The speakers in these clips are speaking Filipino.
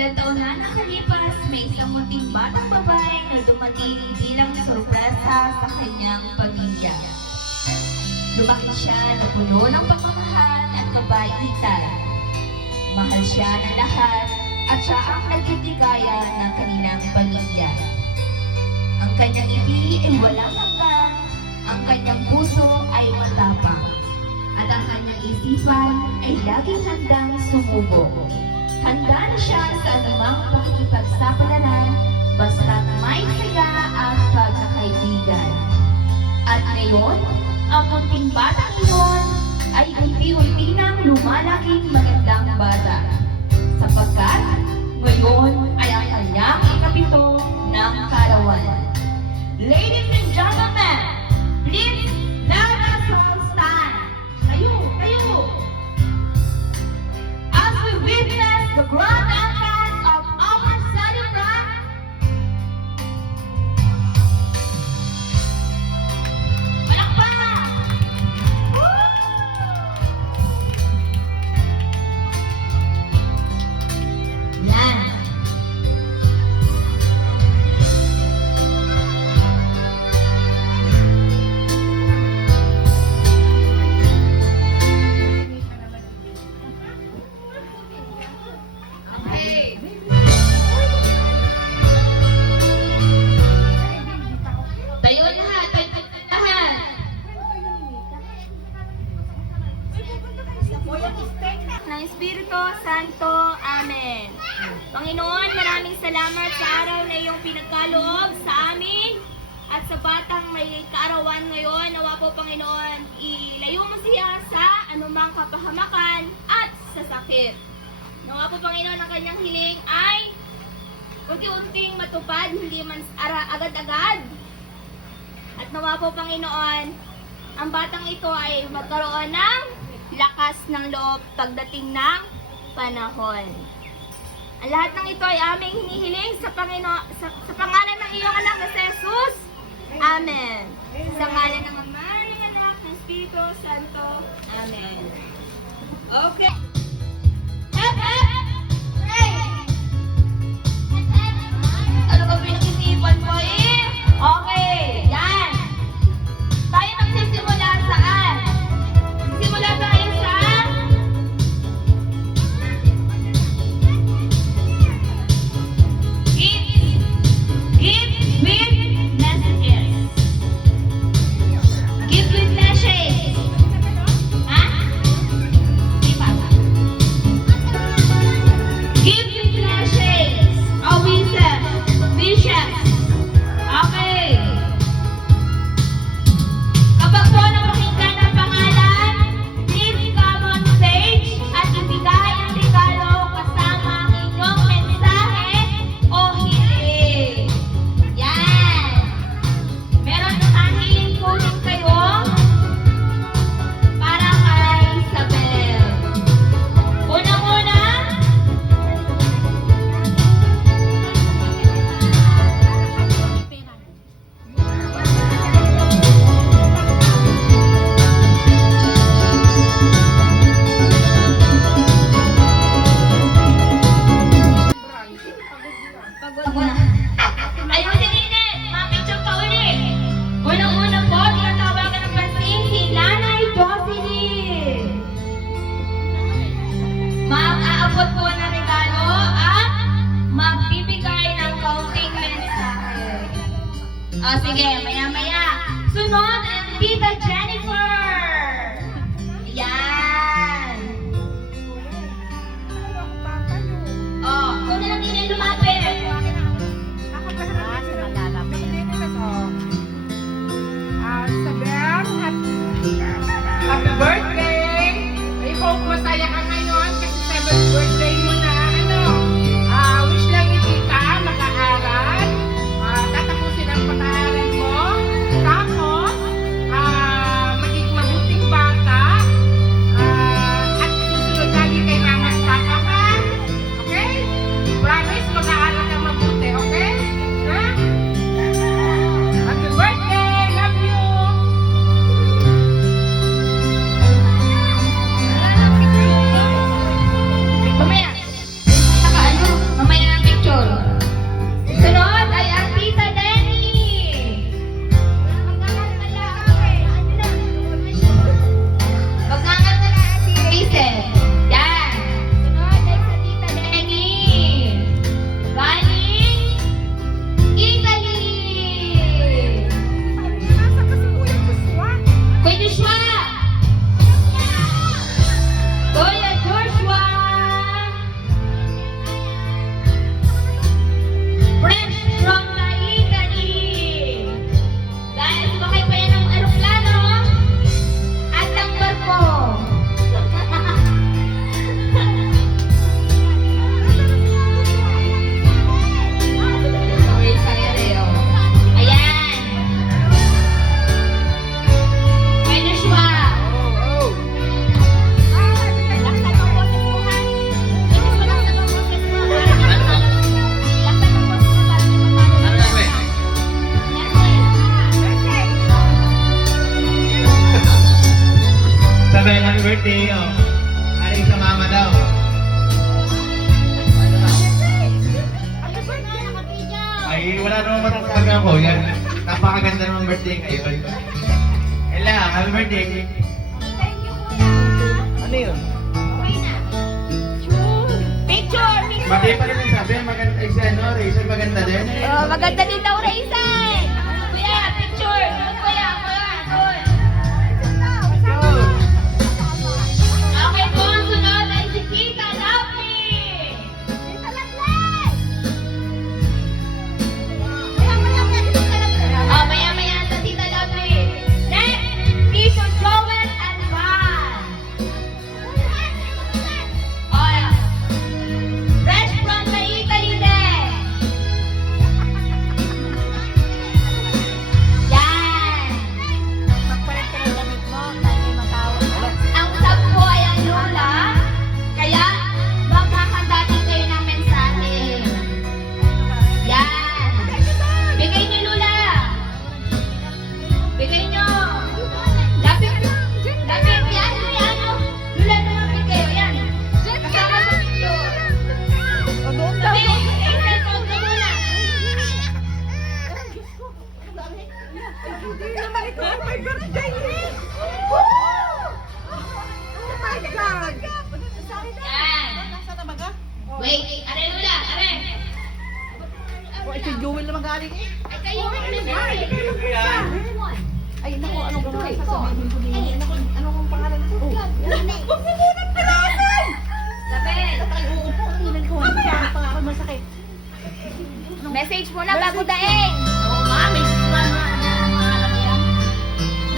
Ilang taon na nakalipas, may isang munting batang babae na dumating bilang sorpresa sa kanyang pamilya. Lumaki siya na puno ng pagmamahal at kabaitan. Mahal siya ng lahat at siya ang nagtitigayan ng kanilang pamilya. Ang kanyang ngiti ay walang hanggan, ang kanyang puso ay matapang, at ang kanyang isipan ay laging handang sumubok. Handa na siya sa anumang pakikipagsapalaran basta't may saya at pagkakaibigan. At ngayon, ang munting batang iyon ay unti-unti nang lumalaking magandang bata. Sapagkat ngayon ay ang kanyang ikapito ng karawan. Ladies and gentlemen, please let us all stand. Tayo, tayo! As we witness the grand entrance of our celebrant, palakpakan! Yan. Tayo lahat, tayo lahat. Ng Espiritu Santo. Amen. Panginoon, maraming salamat sa araw na iyong pinagkaloob sa amin at sa batang may kaarawan ngayon. Nawa po, Panginoon, ilayo mo siya sa anumang kapahamakan at sa sakit. Nawa po, Panginoon, ang kanyang hiling ay unti-unting matupad, hindi man agad-agad. At nawa po, Panginoon, ang batang ito ay magkaroon ng lakas ng loob pagdating ng panahon. Ang lahat ng ito ay aming hinihiling sa Panginoon, sa pangalan ng iyong anak na si Jesus. Amen. Sa ngalan ng Ama, ng Anak, ng Espiritu Santo. Amen. Okay. Hep, hep! Hey! Ano ba pinag-isipan mo eh? Okay, yan. Tayo magsisimula saan? Simula tayo sa Give with messages. Give with messages. Ha? Di ba? Give with messages. Oh, wishes. Okay. Kapag po napakinggan ang pangalan, please come on stage at ibigay ang regalo kasama ang inyong mensahe o hiling. Yan! Meron isang hiling po din kayo para kay Isabel. Una-una, pagod na. Ayusin init! Mapicture ka ulit! Unang-una po, tinatawagan ng pansin si Nanay Jocelyn. Mag-aabot po ng regalo at magbibigay ng kaunting mensahe. O sige, maya-maya. Sunod ang Tita Jennifer. Ayan. O, kung na lang din lumapit. Happy birthday! I hope masaya ka ngayon kasi 7th birthday mo na. Wish lang hindi ka mag-aaral. Tatapusin ang pag-aaral mo. Tapos, maging mabuting bata. At susunod lagi kay mama at papa ka. Okay? Promise, mag-aaral ka mabuti. Okay? Ha? Happy birthday! Love you! Mamaya. Saka ano, mamaya ano matatag ako, yan. Napakaganda ng birthday ngayon. Ella, happy birthday. Thank you, kuya. Ano yun? Okay na. Picture! Picture! Mati pa rin yung sabi, maganda si ano, Rachel, maganda din. Oh, maganda din daw, Raisin! Kuya, picture! Kuya, kuya, kuya. Okay po, ang sunod ay si Tita Lovely! Tita Lovely! Oh, maya-maya sa Tita Lovely. Next, Tito Joel Alban. Oh, fresh from the Italy din. Yan. Ang sampo ay ang lula, kaya maghahanda din kayo ng mensahe. Yan. Bigay niyo, Lula. Bigay niyo. Lapit. Lapit. Yan. Yan. Lula, lumapit kayo. Yan. Kasama sa picture. Sabi, Hazel, huwag ka muna. Yan. Wait. Are, Lula. Are. Si Joel na magaling eh. Ay, kayo ang nag-birthday. Ay, naku, anong gagawin sasabihin ko din? Naku, anong pangalan ko? Huwag mo muna pinasin! Sabi. Ay, uupo, ang hinan ko. Ang pangalan masakit. Message muna bago daing. Oo nga, may pangalan yan.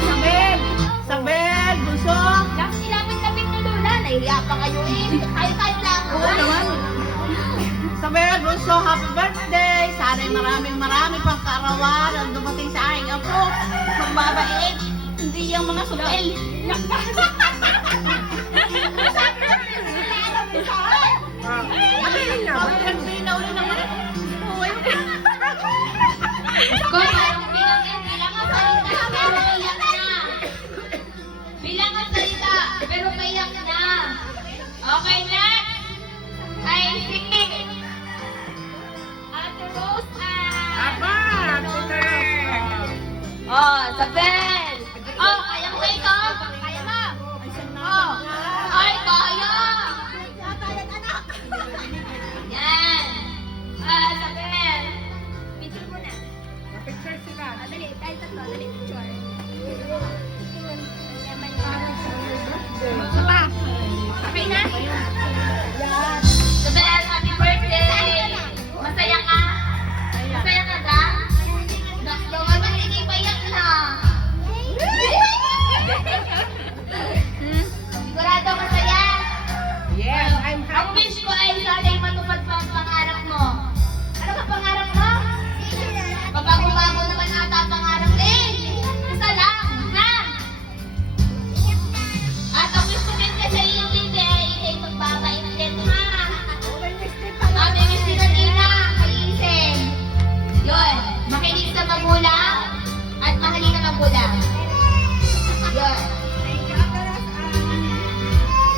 Sabel! Sabel! Bunso! Just ilapit-lapit ni Lula. Nahiya pa kayo eh. Tayo-tayo lang. Oo naman. Sabel! Bunso, happy birthday! Sana'y maraming pang kaarawan ang dumating sa aking apo. Magbabait. Hindi yung mga sukel. Happy na uli naman. Ko, parang bilang ang salita, pero iyak na. Bilang ang salita, pero iyak na. Okay, next. Ay, si Ate Rose Aba, Tita Oh, Sabel. Oh, kaya mo ito? Kaya mo? Oh, ay, kaya. Yan. Sabel. Picture muna. Picture sila. Dali, tayo tatlo. Dali, picture. Okay na? Sabel, happy birthday! Masaya ka? Masaya ka ba? Dawan man, hindi payak na. Sigurado masaya? Yes, I'm Ang happy. wish ko ay sana'y matupad pa ang pangarap mo. Ano ka pangarap mo? Mabago-bago naman ata ang pangarap eh. Isa lang, ha? At ang wish ko din kasi yung hindi ay magbabait din, ha? May wish din na Tina, kay Yun, makinig sa magulang at mahalin ang magulang. Yun.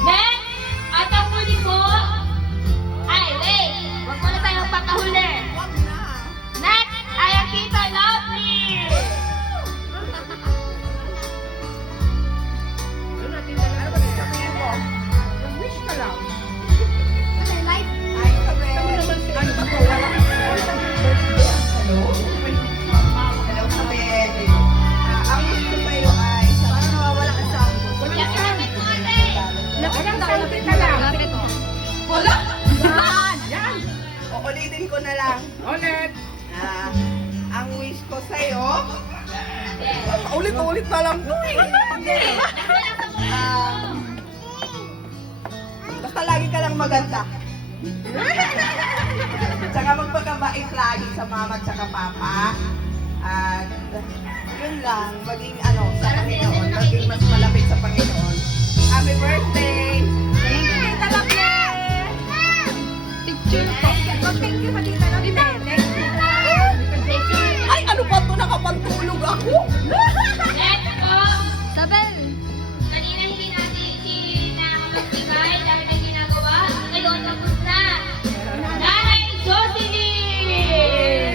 Next, at ang huli po, ay wait, wag mo na tayo magpakahuli. Next, ay ang Tita Lovely. Wish ka lang. Hello, Sabel. Ang wish ko sa'yo ay parang nawawala ka sa Lapit-lapit mo ate. Walang selfie na lang. Wala! Yan. Uulitin ko na lang. Ulit. Ang wish ko sa'yo, ulit na lang to eh. Basta lagi ka lang maganda. Tsaka magpagkabait lagi sa mama at saka papa. At yun lang, maging sa Panginoon, maging mas malapit sa Panginoon. Happy birthday! Tita Lovely! Picture po. Thank you, Tita Lovely. Ay, ano ba ito? Nakapantulog ako? Next po, Sabel. Kanina hindi natin nakakapagbigay dahil may ginagawa. Ngayon, tapos na. Nanay Jocelyn!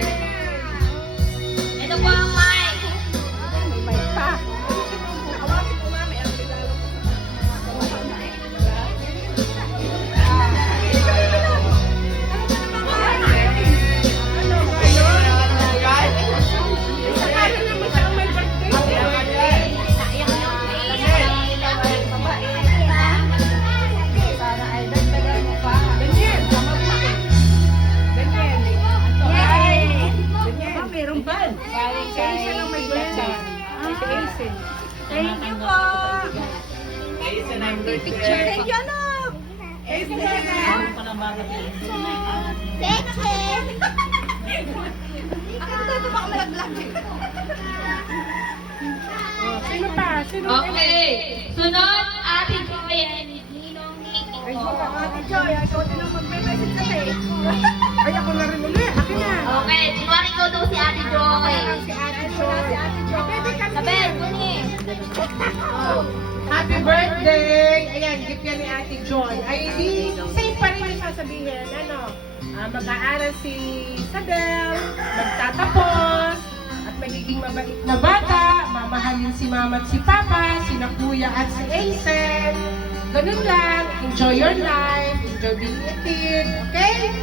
Picture. Thank you, anak. Ito baka malaglag. Sino pa? Sino? Okay. Sunod, Ate Joy and Ninong Nico. Ate Joy, ikaw din ang magme-message kasi. Ay, ako na rin ulit. Akin na. Okay, kunwari ko daw si Ate Joy. Si Ate Joy. Baby, kasi. Sabel, kunin. Happy birthday! Ayan, gift yan ni Ate Joy. Ay, di, same pa rin yung sasabihin. Ano, mag-aaral si Isabel, magtatapos, at magiging mabait na bata, mamahalin si mama at si papa, sina kuya at si Aisen. Ganun lang. Enjoy your life. Enjoy being a kid. Okay?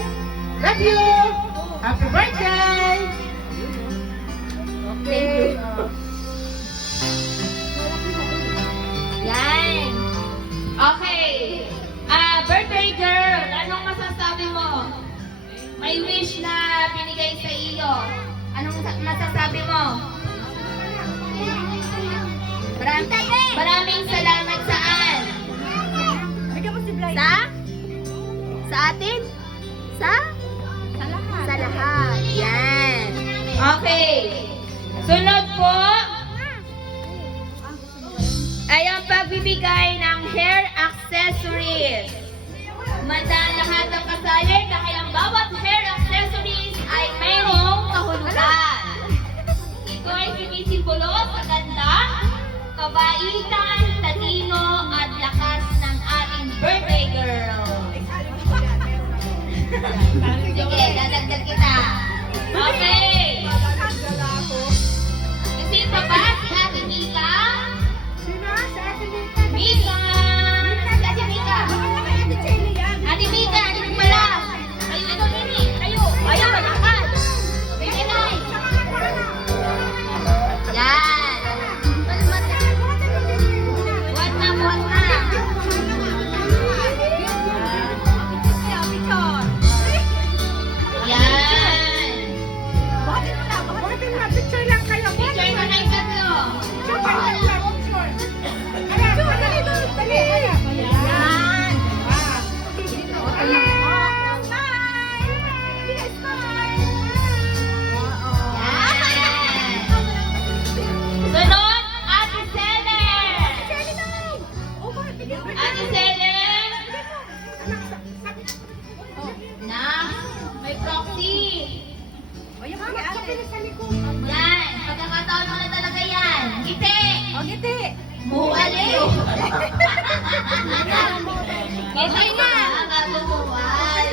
Love you! Happy birthday! Okay. Yan. Okay. Birthday girl, anong masasabi mo? May wish na binigay sa iyo. Anong masasabi mo? Maraming salamat saan? Bigyan mo si Blythe. Sa atin? Sa lahat. Sa lahat. Yan. Okay. Sunod po ay ang pagbibigay ng hair accessories. Mandaan lahat ng kasali dahil ang bawat hair accessories ay mayroong kahulugan. Ito ay sumisimbolo sa ganda, kabaitan, talino at lakas ng ating birthday girl. Sige, dadagdag kita. Okay. Kasi pa ba si Ate Mika? Sino? Si Ate Mika. Mika! Si Ate Mika! Ate Mika, dito pala! Tayo ito, Nini! Tayo! Ayaw, malakad! Sige, Nay! Yan! Buhat na, buhat na! Yan! Buhatin mo, picture lang kayo. Picture na na yung tatlo! Picture pa lang lang. Picture. Ayan, dali, dali. Yan! Yan! Sunod, Ate Seller! Ate Seller! Na, may proxy! Yan, pagkakataon mo na talaga yan. Ngiti! Muwaliw! Ngiti nga! Agagumuwal!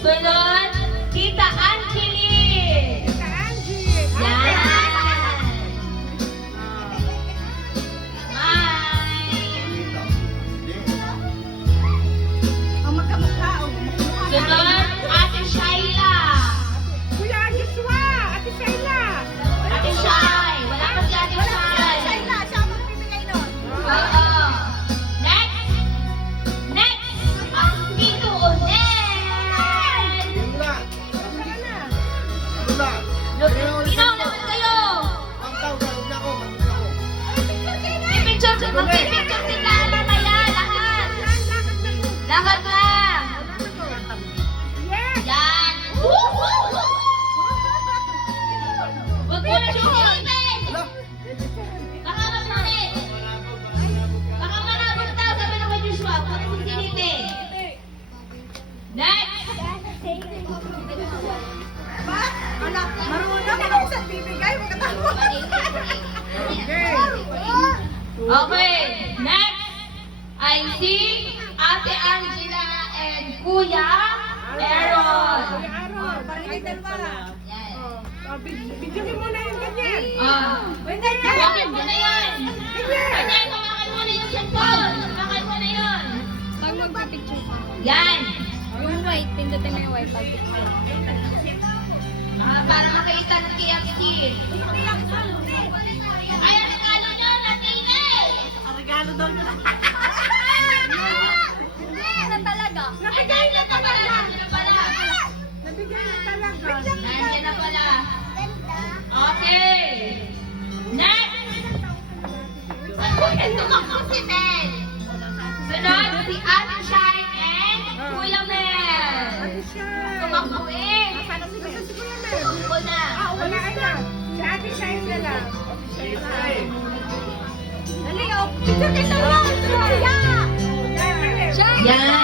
Sunod, Tita Angeli! Yan! Sunod, Ate Shaila! Kuya Joshua, Ate Sheila. Ate Shai! Wala pa si Ate Shai! Oo! Next! Ang Tito Onel! Ino, naman kayo! Pipicture sila! Mamaya, lahat! Lahat lang! Yan! Huwag mo na susunod! Baka masunod! Baka manabot daw, sabi ng kay Joshua. Huwag mo sinilin. Next! Marunong ako sa bibigay, magkatawa. Okay, next I si Ate Angela and Kuya Aaron. Kuya Aaron. Yan. Video mo muna yung ganyan. Bakit mo na yan? Ganyan, kumakan mo na yung cellphone. Kumakan mo na yun. Pag magpa-picture ka. Yan. Yung white, pindutin mo yung white pag picture. Para makita ng KFC. Ay, ang regalo nyo, Latine! Ang regalo daw niya. Na talaga. Nandiyan na pala. Nandiyan na pala. Nabigyan na talaga. Nandiyan na pala. Okay. Next! Ito ka po si Mel. ako eh. Nasaan na si Kuya Mel? Ako na. Wala ka na. Si Ate Shine na lang. Dali, oh. Picture kita lang. Siya! Yan, Mel. Siya! Yan.